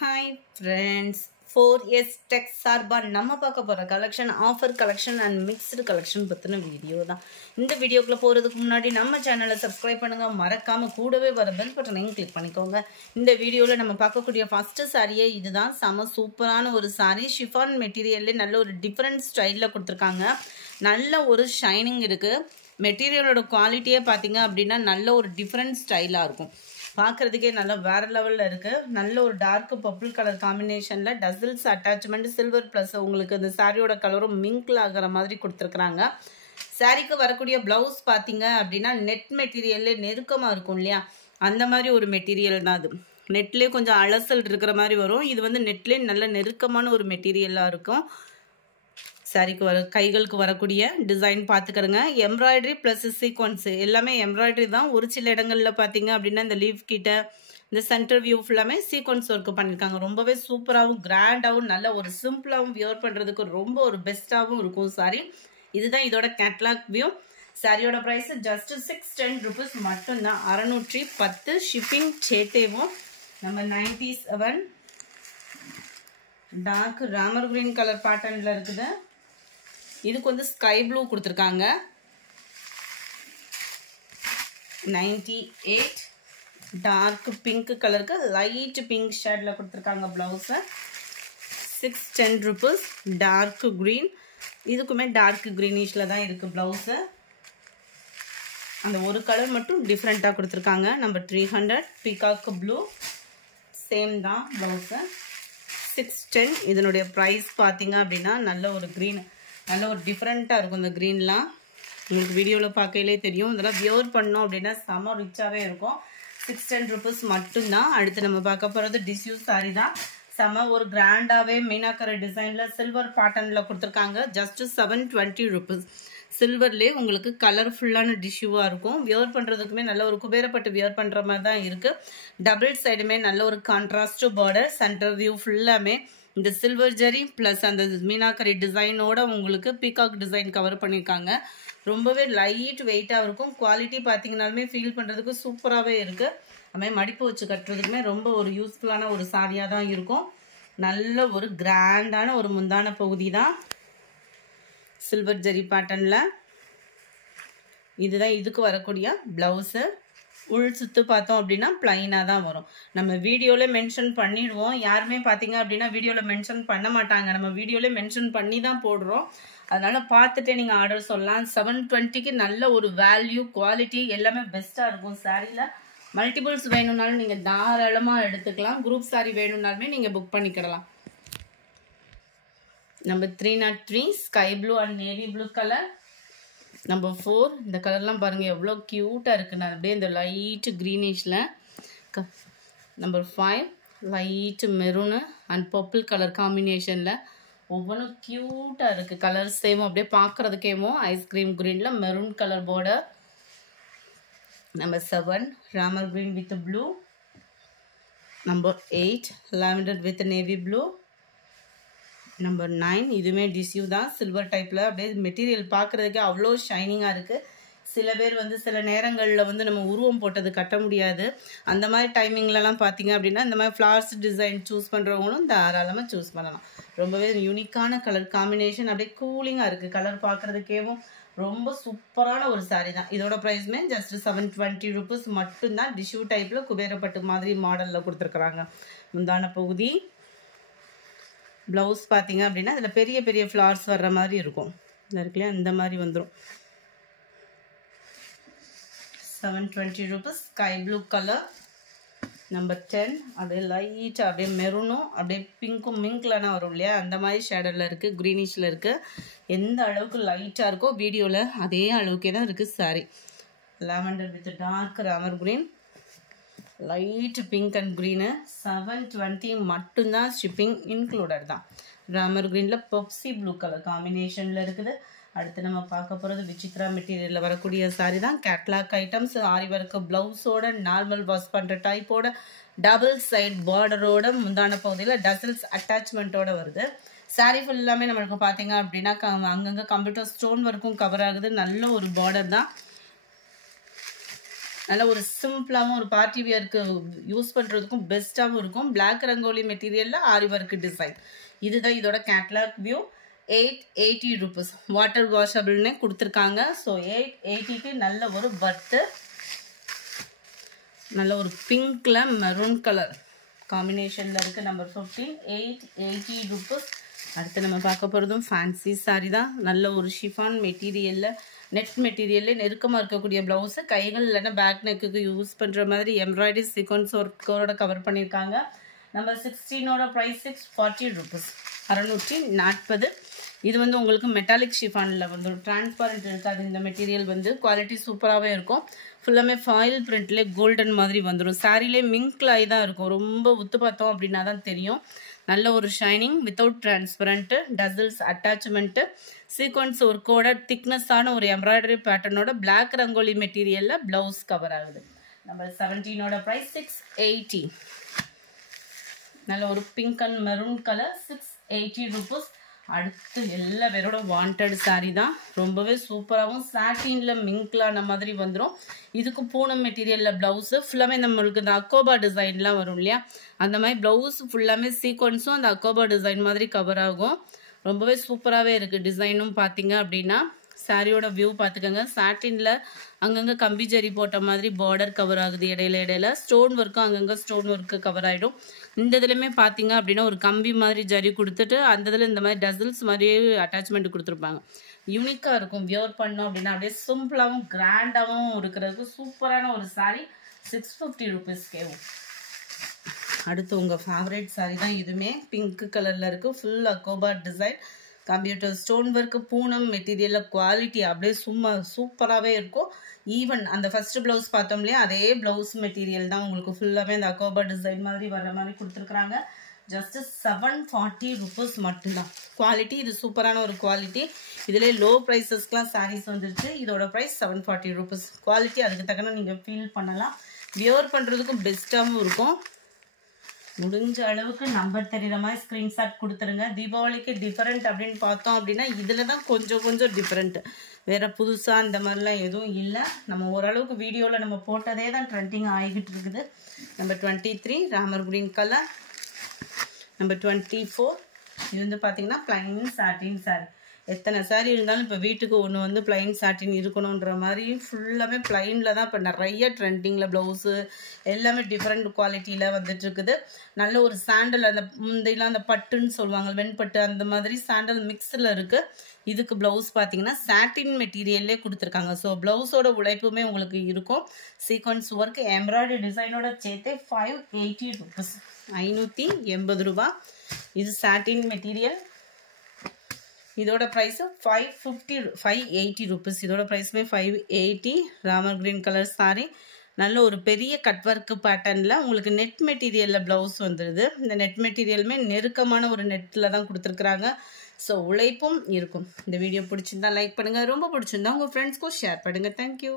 Hi friends, 4S Tech சார்பா நம்ம பார்க்க போற collection offer collection and mixed collection பத்தின வீடியோ தான். இந்த வீடியோக்குள்ள போறதுக்கு முன்னாடி நம்ம சேனலை சப்ஸ்கிரைப் பண்ணுங்க, மறக்காம கூடவே வர பெல் பட்டனையும் கிளிக் பண்ணிக்கோங்க. இந்த வீடியோல நம்ம பார்க்கக்கூடிய ஃபர்ஸ்ட் சாரியே இதுதான். செம சூப்பரான ஒரு சாரி, ஷிஃபான் மெட்டீரியல்ல நல்ல ஒரு டிஃபரண்ட் ஸ்டைல்ல கொடுத்துருக்காங்க. நல்ல ஒரு ஷைனிங் இருக்கு. மெட்டீரியலோட குவாலிட்டியே பார்த்தீங்க அப்படின்னா நல்ல ஒரு டிஃப்ரெண்ட் ஸ்டைலாக இருக்கும். பார்க்குறதுக்கே நல்லா வேறு லெவலில் இருக்குது. நல்ல ஒரு டார்க் பர்பிள் கலர் காம்பினேஷனில் டசில்ஸ் அட்டாச்மெண்ட் சில்வர் ப்ளஸ் உங்களுக்கு இந்த சாரியோட கலரும் மிங்கிள் ஆகிற மாதிரி கொடுத்துருக்குறாங்க. சாரிக்கு வரக்கூடிய ப்ளவுஸ் பார்த்தீங்க அப்படின்னா நெட் மெட்டீரியல்லே நெருக்கமாக இருக்கும் இல்லையா, அந்த மாதிரி ஒரு மெட்டீரியல் தான் அது. நெட்லேயே கொஞ்சம் அலசல் இருக்கிற மாதிரி வரும். இது வந்து நெட்லேயே நல்ல நெருக்கமான ஒரு மெட்டீரியலாக இருக்கும். சாரிக்கு கைகளுக்கு வரக்கூடிய டிசைன் பார்த்துக்கிறங்க. எம்ப்ராய்டரி ப்ளஸ் சீக்வன்ஸ் எல்லாமே எம்ப்ராய்டரி தான். ஒரு சில இடங்களில் பார்த்தீங்க அப்படின்னா இந்த லீவ் கிட்ட இந்த சென்டர் வியூ ஃபுல்லாமே சீக்வன்ஸ் ஒர்க் பண்ணியிருக்காங்க. ரொம்பவே சூப்பராகவும் கிராண்டாகவும் நல்ல ஒரு சிம்பிளாகவும் வியர் பண்ணுறதுக்கு ரொம்ப ஒரு பெஸ்ட்டாகவும் இருக்கும் சாரி. இதுதான் இதோட கேட்லாக் வியூ. சாரியோட ப்ரைஸ் ஜஸ்ட் 610 rupees மட்டும்தான். 610 ஷிப்பிங் சேத்தேவும். நம்ம 97 டார்க் ராமர் கிரீன் கலர் பேட்டர்னில் இருக்குது. இதுக்கு வந்து ஸ்கை ப்ளூ கொடுத்துருக்காங்க. 98 டார்க் பிங்க் கலருக்கு லைட் பிங்க் ஷேடில் கொடுத்துருக்காங்க ப்ளவுஸை. 610 rupees. டார்க் க்ரீன், இதுக்குமே டார்க் க்ரீனிஷில் தான் இருக்குது ப்ளவுஸு. அந்த ஒரு கலர் மட்டும் டிஃப்ரெண்ட்டாக கொடுத்துருக்காங்க. நம்பர் 300 பீகாக் ப்ளூ, சேம் தான் ப்ளவுஸு. 610. இதனுடைய ப்ரைஸ் பார்த்தீங்க அப்படின்னா நல்ல ஒரு க்ரீன், நல்ல ஒரு டிஃப்ரெண்ட்டாக இருக்கும். இந்த க்ரீன்லாம் உங்களுக்கு வீடியோவில் பார்க்கையிலே தெரியும். இதெல்லாம் வியர் பண்ணோம் அப்படின்னா செம ரிச்சாகவே இருக்கும். 610 rupees மட்டும்தான். அடுத்து நம்ம பார்க்க போகிறது டிஷ்யூ சாரி தான். செம ஒரு கிராண்டாகவே மீனாக்கரை டிசைனில் சில்வர் பேட்டர்னில் கொடுத்துருக்காங்க. Just 720 rupees. சில்வர்லேயே உங்களுக்கு கலர்ஃபுல்லான டிஷ்யூவாக இருக்கும். வியர் பண்ணுறதுக்குமே நல்ல ஒரு குபேரப்பட்டு வியர் பண்ணுற மாதிரி தான் இருக்குது. டபுள் சைடுமே நல்ல ஒரு கான்ட்ராஸ்ட் பார்டர். சென்டர் வியூ ஃபுல்லாமே இந்த சில்வர் ஜரி ப்ளஸ் அந்த மீனாக்கரி டிசைனோட உங்களுக்கு பீகாக் டிசைன் கவர் பண்ணியிருக்காங்க. ரொம்பவே லைட் வெயிட்டாக இருக்கும். குவாலிட்டி பார்த்தீங்கன்னாலுமே ஃபீல் பண்ணுறதுக்கு சூப்பராகவே இருக்குது. அதுமாதிரி மடிப்பு வச்சு கட்டுறதுக்குமே ரொம்ப ஒரு யூஸ்ஃபுல்லான ஒரு சாரியாக தான் இருக்கும். நல்ல ஒரு கிராண்டான ஒரு முந்தான பகுதி தான் சில்வர் ஜரி பேட்டர்னில். இதுதான் இதுக்கு வரக்கூடிய ப்ளவுஸு. உள் சுற்று பார்த்தோம் அப்படின்னா ப்ளைனாக தான் வரும். நம்ம வீடியோவில் மென்ஷன் பண்ணிடுவோம். யாருமே பார்த்தீங்க அப்படின்னா வீடியோவில் மென்ஷன் பண்ண மாட்டாங்க. நம்ம வீடியோவில் மென்ஷன் பண்ணி தான் போடுறோம். அதனால் பார்த்துட்டே நீங்கள் ஆர்டர் சொல்லலாம். 720க்கு நல்ல ஒரு வேல்யூ, குவாலிட்டி எல்லாமே பெஸ்ட்டாக இருக்கும். சாரியில் மல்டிபிள்ஸ் வேணும்னாலும் நீங்கள் தாராளமாக எடுத்துக்கலாம். குரூப் சாரி வேணும்னாலுமே நீங்கள் புக் பண்ணிக்கிடலாம். Number 303 sky blue and navy blue colour. Number 4 இந்த கலர்லாம் பாருங்கள் எவ்வளோ க்யூட்டாக இருக்குன்னு, அப்படியே இந்த லைட்டு க்ரீனிஷில். Number 5 light maroon and purple colour காம்பினேஷனில். ஒவ்வொன்றும் க்யூட்டாக இருக்குது. கலர் சேம் அப்படியே பார்க்குறதுக்கேமோ ஐஸ்கிரீம் க்ரீனில் maroon colour border. Number 7 Ramar green with blue. Number 8 lavender with navy blue. Number 9 இதுவுமே டிஷ்யூ தான், சில்வர் டைப்பில். அப்படியே மெட்டீரியல் பார்க்குறதுக்கு அவ்வளோ ஷைனிங்காக இருக்குது. சில பேர் வந்து சில நேரங்களில் வந்து நம்ம உருவம் போட்டது கட்ட முடியாது. அந்த மாதிரி டைமிங்லலாம் பார்த்தீங்க அப்படின்னா இந்த மாதிரி ஃப்ளார்ஸ் டிசைன் சூஸ் பண்ணுறவங்களும் தாராளமாக சூஸ் பண்ணலாம். ரொம்பவே யூனிக்கான கலர் காம்பினேஷன், அப்படியே கூலிங்காக இருக்குது. கலர் பார்க்குறதுக்கேவும் ரொம்ப சூப்பரான ஒரு சாரீ தான். இதோட ப்ரைஸுமே ஜஸ்ட் 720 rupees மட்டும்தான். டிஷ்யூ டைப்பில் குபேரப்பட்டு மாதிரி மாடலில் கொடுத்துருக்குறாங்க. முந்தான பகுதி ப்ளவுஸ் பார்த்தீங்க அப்படின்னா அதில் பெரிய பெரிய ஃப்ளார்ஸ் வர்ற மாதிரி இருக்கும். இந்த இருக்குல்லையா, இந்த மாதிரி வந்துடும். 720 rupees. Sky blue colour. Number 10 அப்படியே லைட் அப்படியே மெரூனும் அப்படியே பிங்க்கும் மிங்க்லனா வரும் இல்லையா, அந்த மாதிரி ஷேடரில் இருக்குது, க்ரீனிஷில் இருக்குது. எந்த அளவுக்கு லைட்டாக இருக்கோ வீடியோவில் அதே அளவுக்கே தான் இருக்குது சாரி. லாவெண்டர் வித் டார்க் ராமர் green, light pink and green. 720 மட்டும்தான். ஷிப்பிங் இன்க்ளூடட் தான். ராமர் க்ரீனில் பெப்சி ப்ளூ கலர் காம்பினேஷனில் இருக்குது. அடுத்து நம்ம பார்க்க போகிறது விசித்ரா மெட்டீரியலில் வரக்கூடிய சாரி தான். கேட்லாக் ஐட்டம்ஸ், ஆரி ஒர்க் ப்ளவுஸோட, நார்மல் வாஷ் பண்ணுற டைப்போட, டபுள் சைட் பார்டரோட, முந்தான பகுதியில் டசல்ஸ் அட்டாச்மெண்ட்டோட வருது. சாரி ஃபுல்லாமே நம்மளுக்கு பார்த்தீங்க அப்படின்னா அங்கங்கே கம்ப்யூட்டர் ஸ்டோன் ஒர்க்கும் கவர் ஆகுது. நல்ல ஒரு பார்டர் தான். நல்ல ஒரு சிம்பிளாகவும் ஒரு பார்ட்டி வியருக்கு யூஸ் பண்ணுறதுக்கும் பெஸ்ட்டாகவும் இருக்கும். பிளாக் ரங்கோலி மெட்டீரியலில் ஆரி ஒர்க் டிசைன். இதுதான் இதோட கேட்லாக் வியூ. 880 rupees. வாட்டர் வாஷபிள்னே கொடுத்துருக்காங்க. ஸோ 880க்கு நல்ல ஒரு பட்டு, நல்ல ஒரு பிங்க்ல மெரூன் கலர் காம்பினேஷனில் இருக்குது. Number 15, 880 rupees. அடுத்து நம்ம பார்க்க போகிறதும் ஃபேன்சி சாரி தான். நல்ல ஒரு ஷிஃபான் மெட்டீரியலில், நெட் மெட்டீரியலில் நெருக்கமாக இருக்கக்கூடிய ப்ளவுஸு, கைகள் இல்லைன்னா பேக் நெக்குக்கு யூஸ் பண்ணுற மாதிரி எம்ப்ராய்டரி சீக்வன்ஸ் ஒர்க்கோட கவர் பண்ணியிருக்காங்க. நம்பர் 16ஓட ப்ரைஸ் 640 rupees, 640. இது வந்து உங்களுக்கு மெட்டாலிக் ஷிஃபானில் வந்து ஒரு டிரான்ஸ்பரண்ட் இருக்காது. இந்த மெட்டீரியல் வந்து குவாலிட்டி சூப்பராகவே இருக்கும். ஃபுல்லாமே ஃபாயில் பிரிண்ட்லேயே கோல்டன் மாதிரி வந்துடும். சாரிலே மிங்க்லாய் தான் இருக்கும். ரொம்ப உத்து பார்த்தோம் அப்படின்னா தான் தெரியும். நல்ல ஒரு shining without transparent, tassels attachment, sequence ஒர்க்கோட திக்னஸான ஒரு எம்ப்ராய்டரி பேட்டர்னோட பிளாக் ரங்கோலி மெட்டீரியலில் ப்ளவுஸ் கவர் ஆகுது. நம்பர் 17ஓட ப்ரைஸ் 680. நல்ல ஒரு pink and maroon colour, 680 rupees. அடுத்து எல்லா பேரோட வாண்டட் சாரீ தான். ரொம்பவே சூப்பராகவும் சாட்டினில் மிங்க்லான மாதிரி வந்துடும். இதுக்கு பூனம் மெட்டீரியலில் ப்ளவுஸு ஃபுல்லாமே நம்மளுக்கு இந்த அக்கோபா டிசைன்லாம் வரும் இல்லையா, அந்த மாதிரி ப்ளவுஸ் ஃபுல்லாமே சீக்வன்ஸும் அந்த அக்கோபா டிசைன் மாதிரி கவர் ஆகும். ரொம்பவே சூப்பராகவே இருக்குது. டிசைனும் பார்த்தீங்க அப்படின்னா சாரியோட வியூ பார்த்துக்கோங்க. சாட்டினில் அங்கங்கே கம்பி ஜரி போட்ட மாதிரி பார்டர் கவர் ஆகுது. இடையில ஸ்டோன் ஒர்க்கும் அங்கங்கே ஸ்டோன் ஒர்க்கு கவர் ஆகிடும். இந்த இதுலையுமே பார்த்தீங்க அப்படின்னா ஒரு கம்பி மாதிரி ஜரி கொடுத்துட்டு அந்த இதில் இந்த மாதிரி டசல்ஸ் மாதிரியே அட்டாச்மெண்ட் கொடுத்துருப்பாங்க. யூனிக்காக இருக்கும். வியர் பண்ணோம் அப்படின்னா அப்படியே சிம்பிளாகவும் கிராண்டாகவும் இருக்கிறதுக்கு சூப்பரான ஒரு சாரீ. 650 rupees கேவும். அடுத்து உங்கள் ஃபேவரட் சாரீ தான் இதுவுமே. பிங்க் கலரில் இருக்குது. ஃபுல் அக்கோபா design, computer stone work, Poonam மெட்டீரியலில் குவாலிட்டி அப்படியே சும்மா சூப்பராகவே இருக்கும். ஈவன் அந்த ஃபர்ஸ்ட் ப்ளவுஸ் பார்த்தோம் இல்லையா, அதே ப்ளவுஸ் மெட்டீரியல் தான் உங்களுக்கு ஃபுல்லாகவே அந்த அக்கோபா டிசைன் மாதிரி வர்ற மாதிரி கொடுத்துருக்குறாங்க. ஜஸ்ட் 740 rupees மட்டும்தான். குவாலிட்டி இது சூப்பரான ஒரு குவாலிட்டி. இதிலே லோ ப்ரைஸஸ்க்கெலாம் சாரீஸ் வந்துருச்சு. இதோட ப்ரைஸ் 740 rupees. குவாலிட்டி அதுக்கு தக்கன நீங்கள் ஃபீல் பண்ணலாம். வியர் பண்ணுறதுக்கும் பெஸ்ட்டாகவும் இருக்கும். முடிஞ்ச அளவுக்கு நம்பர் தெரிகிற மாதிரி ஸ்க்ரீன்ஷாட் கொடுத்துருங்க. தீபாவளிக்கு டிஃப்ரெண்ட் அப்படின்னு பார்த்தோம் அப்படின்னா இதில் தான் கொஞ்சம் டிஃப்ரெண்ட்டு. வேறு புதுசாக இந்த மாதிரிலாம் எதுவும் இல்லை. நம்ம ஓரளவுக்கு வீடியோவில் நம்ம போட்டதே தான் ட்ரெண்டிங் ஆகிக்கிட்டு இருக்குது. Number 23 Ramar green colour. Number 24 இது வந்து பார்த்தீங்கன்னா பிளைன் சாட்டின் சாரி. எத்தனை சாரீ இருந்தாலும் இப்போ வீட்டுக்கு ஒன்று வந்து பிளைன் சாட்டின் இருக்கணுன்ற மாதிரி ஃபுல்லாமே பிளைனில் தான் இப்போ நிறைய ட்ரெண்டிங்கில் ப்ளவுஸு எல்லாமே டிஃப்ரெண்ட் குவாலிட்டியில் வந்துட்டுருக்குது. நல்ல ஒரு சாண்டல், அந்த முந்தையெல்லாம் அந்த பட்டுன்னு சொல்லுவாங்க, வெண்பட்டு, அந்த மாதிரி சாண்டல் மிக்ஸில் இருக்குது. இதுக்கு ப்ளவுஸ் பார்த்தீங்கன்னா சாட்டின் மெட்டீரியல்லே கொடுத்துருக்காங்க. ஸோ ப்ளவுஸோட உழைப்புமே உங்களுக்கு இருக்கும். சீக்வன்ஸ் ஒர்க் எம்ப்ராய்டரி டிசைனோட சேர்த்து 580 rupees, 580 ரூபா. இது சாட்டின் மெட்டீரியல். இதோட ப்ரைஸு 580 rupees. இதோட ப்ரைஸுமே 580. Ramar green colour sorry. நல்ல ஒரு பெரிய கட் ஒர்க்கு பேட்டர்னில் உங்களுக்கு நெட் மெட்டீரியலில் ப்ளவுஸ் வந்துடுது. இந்த நெட் மெட்டீரியலுமே நெருக்கமான ஒரு நெட்டில் தான் கொடுத்துருக்குறாங்க. ஸோ உழைப்பும் இருக்கும். இந்த வீடியோ பிடிச்சிருந்தா லைக் பண்ணுங்கள். ரொம்ப பிடிச்சிருந்தா உங்கள் ஃப்ரெண்ட்ஸ்க்கும் ஷேர் பண்ணுங்கள். தேங்க்யூ.